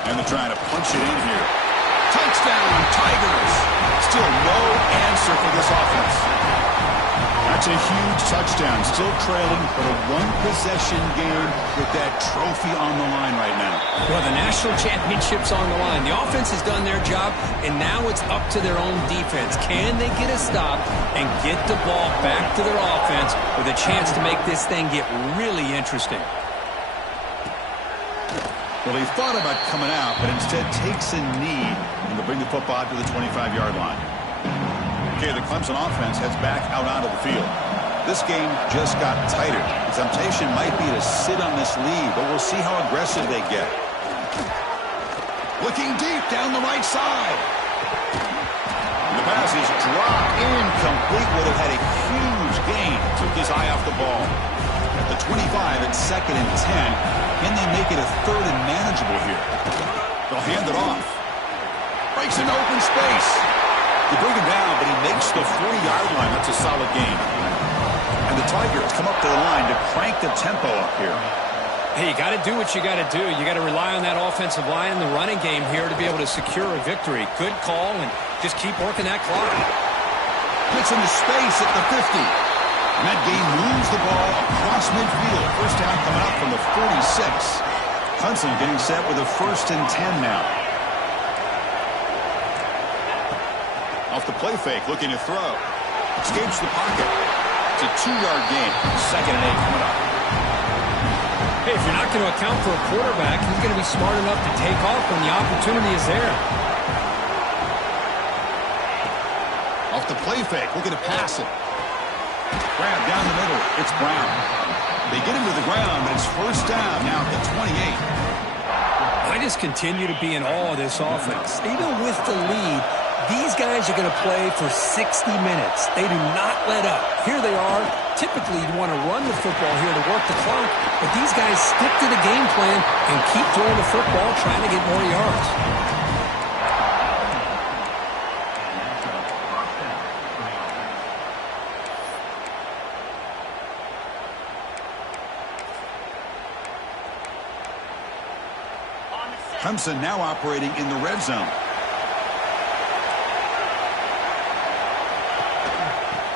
And they're trying to punch it in here. Touchdown, Tigers. Still no answer for this offense. That's It's a huge touchdown. Still trailing, but a one-possession game with that trophy on the line right now. Well, the national championship's on the line. The offense has done their job, and now it's up to their own defense. Can they get a stop and get the ball back to their offense with a chance to make this thing get really interesting? Well, he thought about coming out, but instead takes a knee and will bring the football to the 25-yard line. Okay, the Clemson offense heads back out onto the field. This game just got tighter. The temptation might be to sit on this lead, but we'll see how aggressive they get. Looking deep down the right side. The pass is dropped. Incomplete. Would have had a huge gain. Took his eye off the ball. At the 25, it's 2nd and 10. Can they make it a 3rd and manageable here? They'll hand it off. Breaks into open space. They bring him down, but he makes the 40-yard line. That's a solid gain. And the Tigers come up to the line to crank the tempo up here. Hey, you got to do what you got to do. You got to rely on that offensive line and the running game here to be able to secure a victory. Good call, and just keep working that clock. Gets into space at the 50. And that game moves the ball across midfield. First down coming up from the 46. Clemson getting set with a 1st and 10 now. Off the play fake, looking to throw. Escapes the pocket. It's a 2-yard gain. 2nd and 8 coming up. Hey, if you're not going to account for a quarterback, he's going to be smart enough to take off when the opportunity is there. Off the play fake, looking to pass it. Grab down the middle. It's Brown. They get him to the ground, but it's 1st down now at the 28. I just continue to be in awe of this offense. Even with the lead, these guys are going to play for 60 minutes. They do not let up. Here they are. Typically, you want to run the football here to work the clock, but these guys stick to the game plan and keep throwing the football, trying to get more yards. Clemson now operating in the red zone.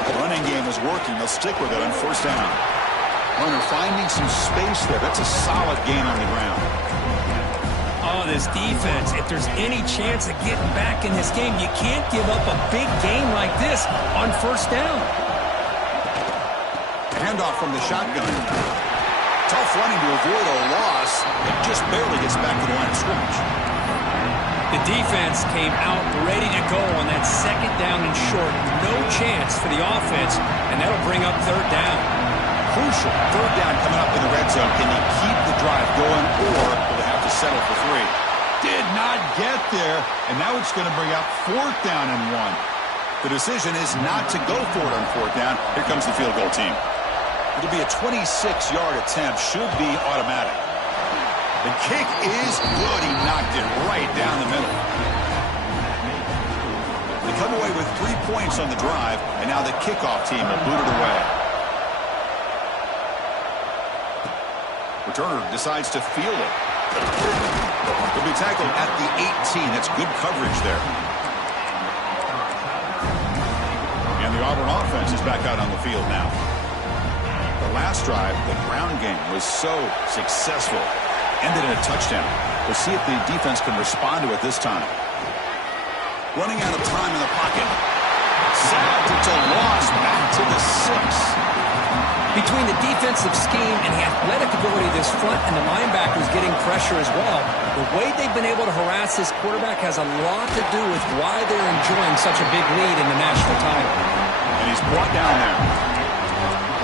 The running game is working. They'll stick with it on 1st down. Runner finding some space there. That's a solid gain on the ground. Oh, this defense, if there's any chance of getting back in this game, you can't give up a big game like this on 1st down. Handoff from the shotgun. Tough running to avoid a loss. It just barely gets back to the line of scrimmage. The defense came out ready to go on that 2nd down and short. No chance for the offense, and that'll bring up 3rd down. Crucial. 3rd down coming up in the red zone. Can they keep the drive going, or will they have to settle for 3? Did not get there, and now it's going to bring up 4th down and 1. The decision is not to go for it on 4th down. Here comes the field goal team. It'll be a 26-yard attempt. Should be automatic. The kick is good. He knocked it right down the middle. They come away with 3 points on the drive, and now the kickoff team will boot it away. Returner decides to field it. He'll be tackled at the 18. That's good coverage there. And the Auburn offense is back out on the field now. The last drive, the ground game was so successful. Ended in a touchdown. We'll see if the defense can respond to it this time. Running out of time in the pocket. Sacked. It's a loss. Back to the 6. Between the defensive scheme and the athletic ability of this front and the linebackers getting pressure as well, the way they've been able to harass this quarterback has a lot to do with why they're enjoying such a big lead in the national title. And he's brought down there.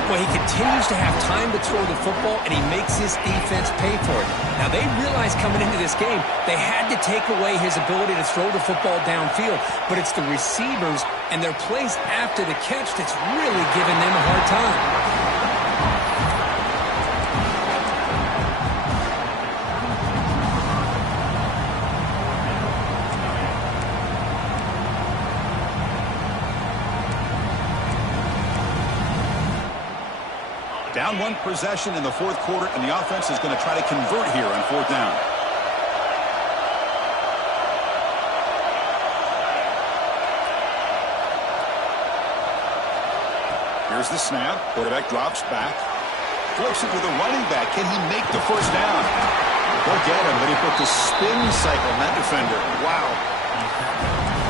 Well, he continues to have time to throw the football, and he makes his defense pay for it. Now, they realized coming into this game, they had to take away his ability to throw the football downfield, but it's the receivers and their plays after the catch that's really giving them a hard time. Down 1 possession in the 4th quarter, and the offense is going to try to convert here on 4th down. Here's the snap. Quarterback drops back. Flips it to the running back. Can he make the first down? Look at him, but he put the spin cycle on that defender. Wow.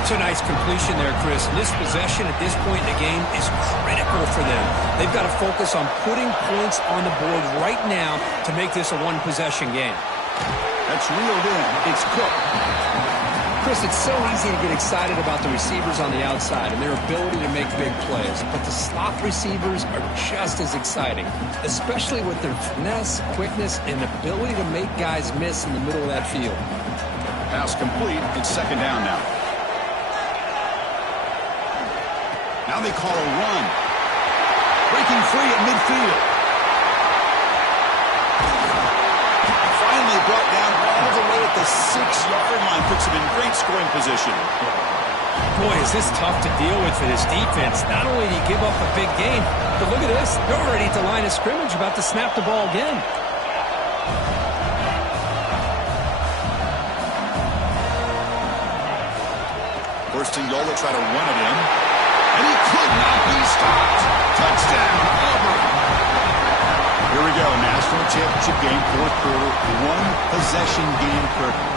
It's a nice completion there, Chris. And this possession at this point in the game is critical for them. They've got to focus on putting points on the board right now to make this a one-possession game. That's reeled in. It's Cook. Chris, it's so easy to get excited about the receivers on the outside and their ability to make big plays. But the slot receivers are just as exciting, especially with their finesse, quickness, and ability to make guys miss in the middle of that field. Pass complete. It's second down now. Now they call a run. Breaking free at midfield. Finally brought down all the way at the 6-yard line. Puts him in great scoring position. Boy, is this tough to deal with for this defense. Not only do you give up a big game, but look at this. They're already at the line of scrimmage about to snap the ball again. First and goal, they try to run it in. And he could not be stopped. Touchdown, Auburn. Here we go, national championship game, fourth quarter, one-possession game.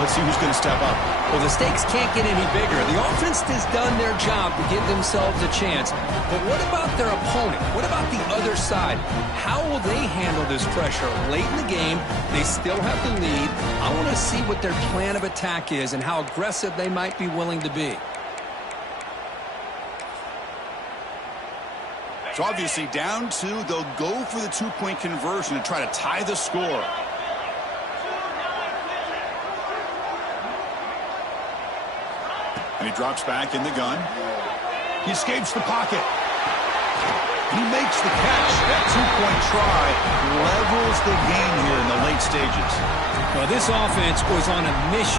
Let's see who's going to step up. Well, the stakes can't get any bigger. The offense has done their job to give themselves a chance. But what about their opponent? What about the other side? How will they handle this pressure? Late in the game, they still have the lead. I want to see what their plan of attack is and how aggressive they might be willing to be. So obviously down two, they'll go for the two-point conversion to try to tie the score. And he drops back in the gun. He escapes the pocket. He makes the catch. That two-point try levels the game here in the late stages. Well, this offense was on a mission.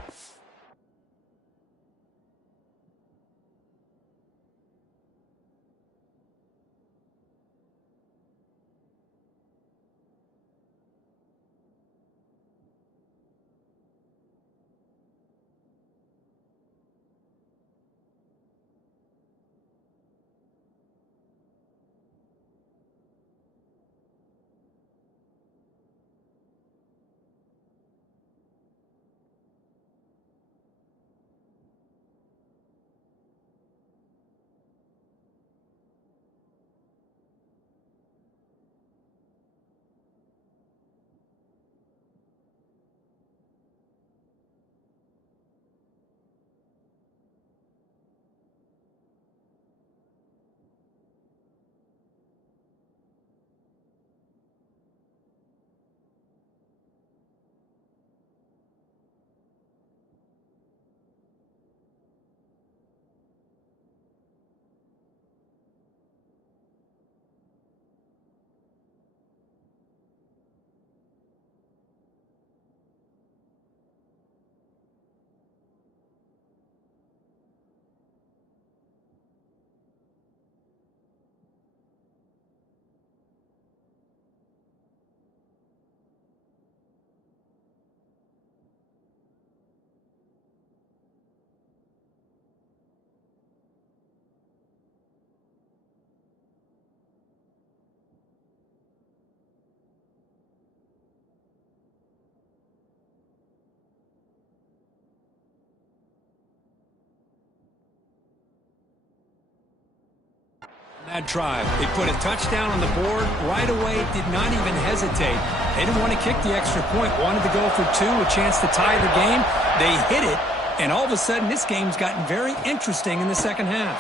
That drive, they put a touchdown on the board right away, did not even hesitate. They didn't want to kick the extra point, wanted to go for two, a chance to tie the game. They hit it, and all of a sudden this game's gotten very interesting in the second half.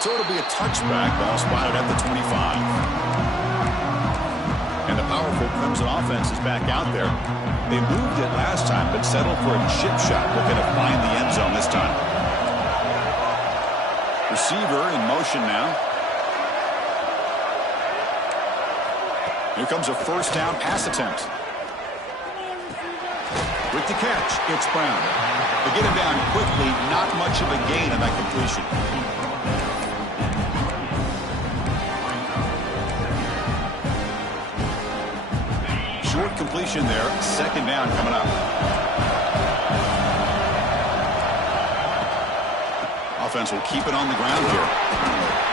So it'll be a touchback, ball spotted at the 25. And the powerful Clemson offense is back out there. They moved it last time, but settled for a chip shot, looking to find the end zone this time. Receiver in motion now. Here comes a first down pass attempt. With the catch, it's Brown. They get him down quickly, not much of a gain on that completion. Short completion there, second down coming up. offense will keep it on the ground here.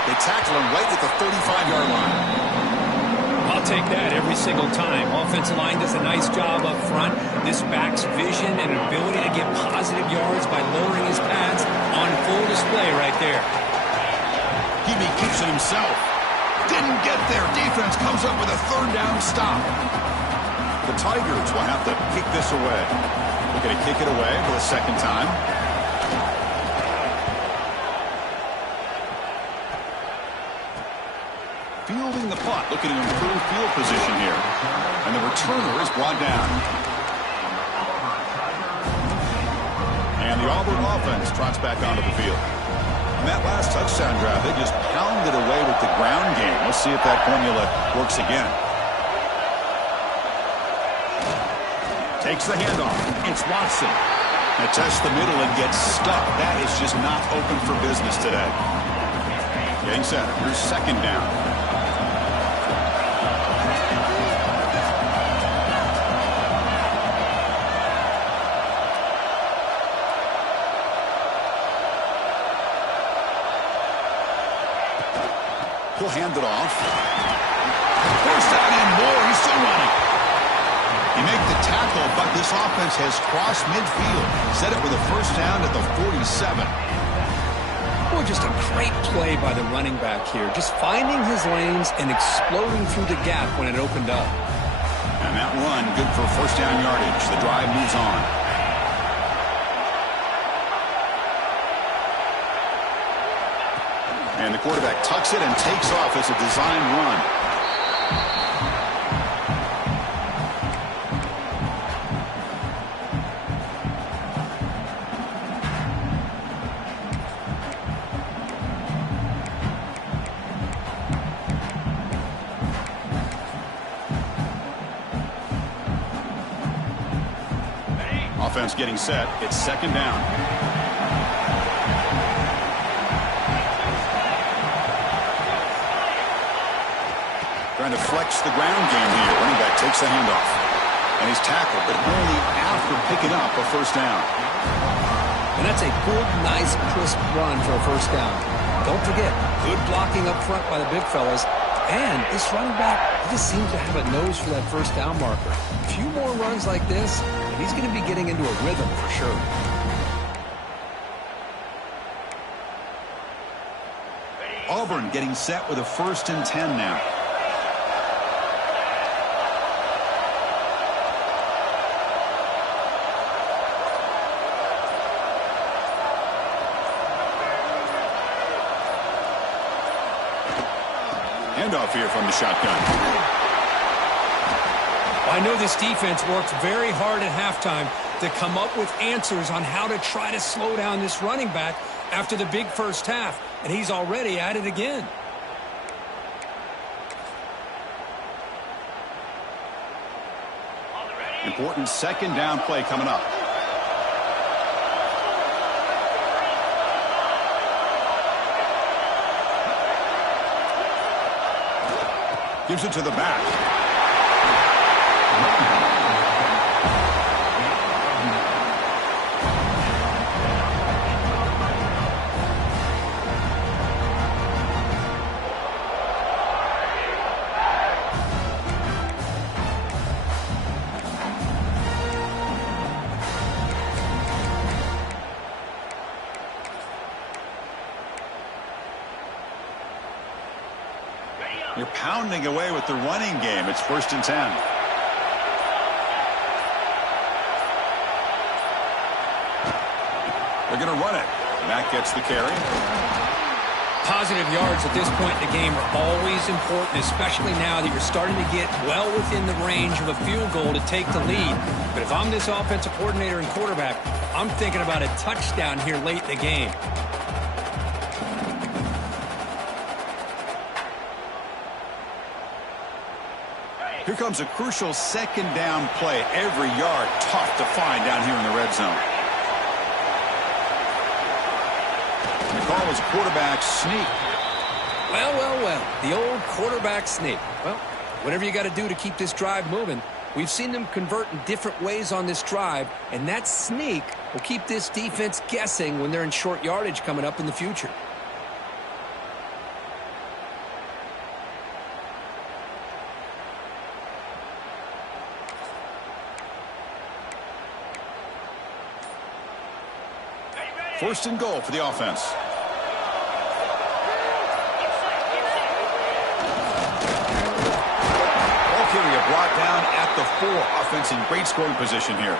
They tackle him right at the 35-yard line. I'll take that every single time. Offensive line does a nice job up front. This back's vision and ability to get positive yards by lowering his pads on full display right there. Hebe keeps it himself. Didn't get there. Defense comes up with a third down stop. The Tigers will have to kick this away. They're going to kick it away for the second time. Fielding the punt, looking to improve field position here. And the returner is brought down. And the Auburn offense trots back onto the field. In that last touchdown drive, they just pounded away with the ground game. Let's see if that formula works again. Takes the handoff. It's Watson. Now tests the middle and gets stuck. That is just not open for business today. Getting set. Here's second down. He'll hand it off. First down and more. He's still running. You make the tackle, but this offense has crossed midfield. Set it with a first down at the 47. Boy, just a great play by the running back here. Just finding his lanes and exploding through the gap when it opened up. And that run, good for first down yardage. The drive moves on. And the quarterback tucks it and takes off. It's a design run. Offense getting set. It's second down. Trying to flex the ground game here. Running back takes the handoff. And he's tackled, but only after picking up a first down. And that's a good, nice, crisp run for a first down. Don't forget, good blocking up front by the big fellas. And this running back, he just seems to have a nose for that first down marker. A few more runs like this, and he's going to be getting into a rhythm for sure. Auburn getting set with a 1st and 10 now. Handoff here from the shotgun. I know this defense worked very hard at halftime to come up with answers on how to try to slow down this running back after the big first half, and he's already at it again. Important second down play coming up. Gives it to the back. You're pounding away with the running game. It's 1st and 10. They're going to run it. Matt gets the carry. Positive yards at this point in the game are always important, especially now that you're starting to get well within the range of a field goal to take the lead. But if I'm this offensive coordinator and quarterback, I'm thinking about a touchdown here late in the game. Here comes a crucial second down play. Every yard tough to find down here in the red zone. The call is quarterback sneak. Well, well, well. The old quarterback sneak. Well, whatever you got to do to keep this drive moving, We've seen them convert in different ways on this drive, and that sneak will keep this defense guessing when they're in short yardage coming up in the future. First and goal for the offense. Ball carrier brought down at the 4. Offense in great scoring position here.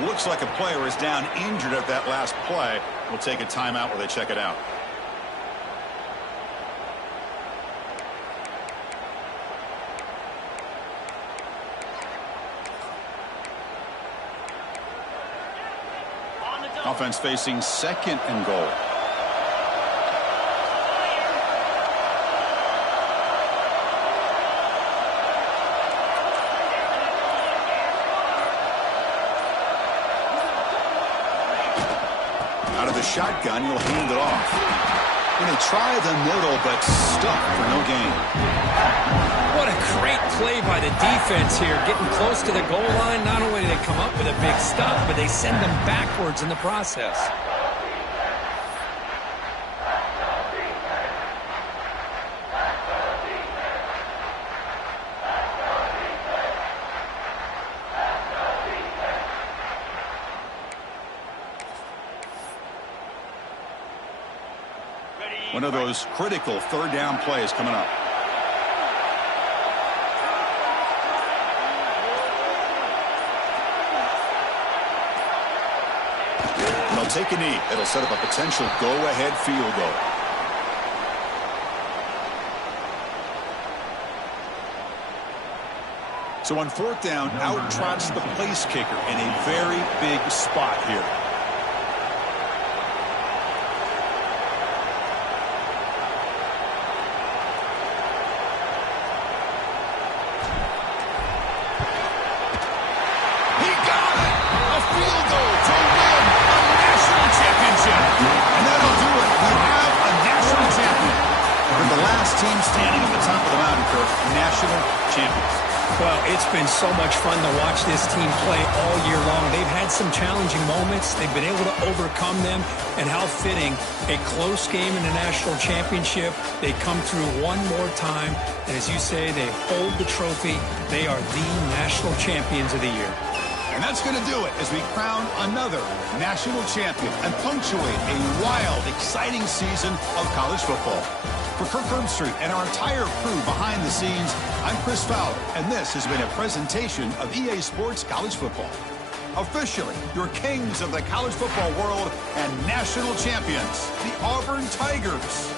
Looks like a player is down injured at that last play. We'll take a timeout while they check it out. Offense facing second and goal. Out of the shotgun, he'll hand it off. Going to try the middle, but stuck for no gain. What a great play by the defense here. Getting close to the goal line, not only do they come up with a big stop, but they send them backwards in the process. One of those critical third down plays coming up. They'll take a knee. It'll set up a potential go-ahead field goal. So on fourth down, out trots the place kicker in a very big spot here. Team standing at the top of the mountain, Kirk, national champions. Well, it's been so much fun to watch this team play all year long. They've had some challenging moments. They've been able to overcome them. And how fitting, a close game in the national championship. They come through one more time. And as you say, they hold the trophy. They are the national champions of the year. And that's going to do it as we crown another national champion and punctuate a wild, exciting season of college football. For Kirk Herbstreit and our entire crew behind the scenes, I'm Chris Fowler, and this has been a presentation of EA Sports College Football. Officially, your kings of the college football world and national champions, the Auburn Tigers.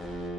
foul.